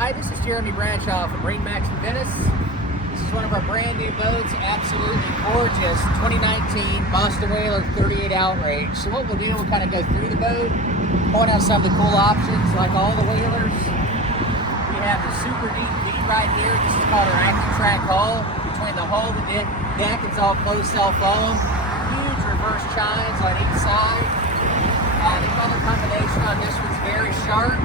Hi, this is Jeremy Bradshaw from MarineMax Venice. This is one of our brand new boats, absolutely gorgeous, 2019 Boston Whaler 38 Outrage. So what we'll do, we'll kind of go through the boat, point out some of the cool options, like all the Whalers. We have the super deep V right here. This is called our active track hull. Between the hull and the deck, it's all closed cell foam. Huge reverse chines on each side. The color combination on this one's very sharp.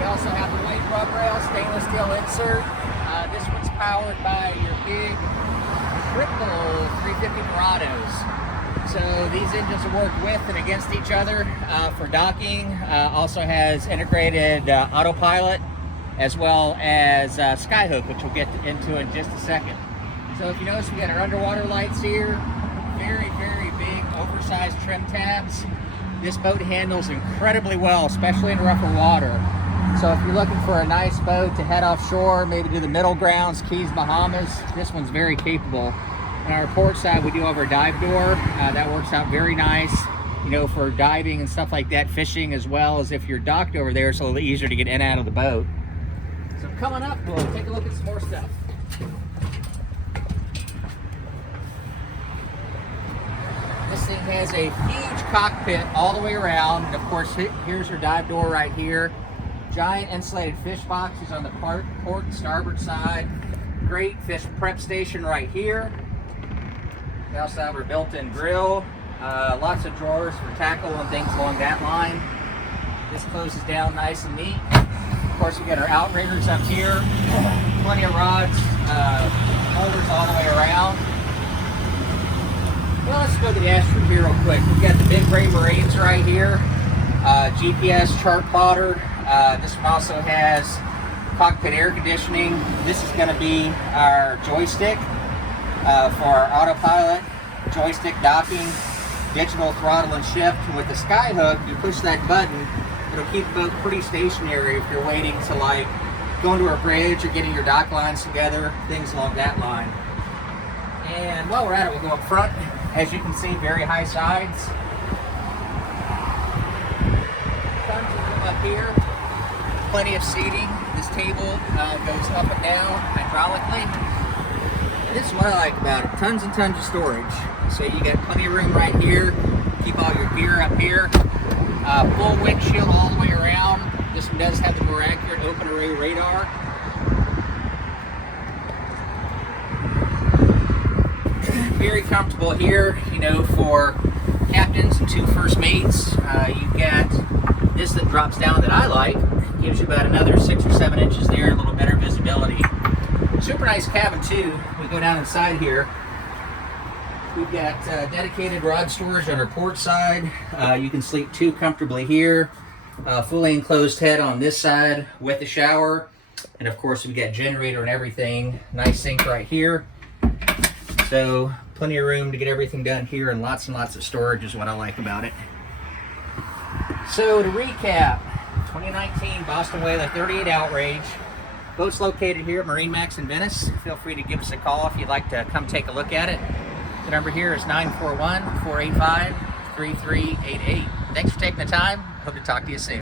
We also have the white rub rail, stainless steel insert. This one's powered by your big Pinnacle 350 Verados. So these engines will work with and against each other for docking. Also has integrated autopilot as well as skyhook, which we'll get into in just a second. So if you notice, we got our underwater lights here. Very, very big, oversized trim tabs. This boat handles incredibly well, especially in rougher water. So if you're looking for a nice boat to head offshore, maybe to the middle grounds, Keys, Bahamas, this one's very capable. On our port side, we do have our dive door. That works out very nice, you know, for diving and stuff like that, fishing, as well as if you're docked over there, it's a little easier to get in and out of the boat. So coming up, we'll take a look at some more stuff. This thing has a huge cockpit all the way around. And of course, here's your dive door right here. Giant insulated fish boxes on the port and starboard side. Great fish prep station right here. We also have our built-in grill. Lots of drawers for tackle and things along that line. This closes down nice and neat. Of course, we got our outriggers up here. Plenty of rods, holders all the way around. Well, let's go to the ashford here real quick. We've got the big gray Marines right here. GPS chart plotter. This one also has cockpit air conditioning. This is going to be our joystick for our autopilot, joystick docking, digital throttle and shift. And with the skyhook, you push that button, it'll keep the boat pretty stationary if you're waiting to like go into a bridge or getting your dock lines together, things along that line. And while we're at it, we'll go up front. As you can see, very high sides. Tons of room up here. Plenty of seating. This table goes up and down hydraulically. And this is what I like about it. Tons and tons of storage. So you got plenty of room right here. Keep all your gear up here. Full windshield all the way around. This one does have the more accurate open array radar. Very comfortable here, you know, for captains and two first mates. You've got this that drops down that I like. Gives you about another 6 or 7 inches there, a little better visibility. Super nice cabin too. We go down inside here. We've got dedicated rod storage on our port side. You can sleep 2 comfortably here. Fully enclosed head on this side with the shower. And of course, we've got generator and everything. Nice sink right here. So plenty of room to get everything done here, and lots of storage is what I like about it. So to recap, 2019 Boston Whaler 38 Outrage. Boat's located here at MarineMax in Venice. Feel free to give us a call if you'd like to come take a look at it. The number here is 941-485-3388. Thanks for taking the time. Hope to talk to you soon.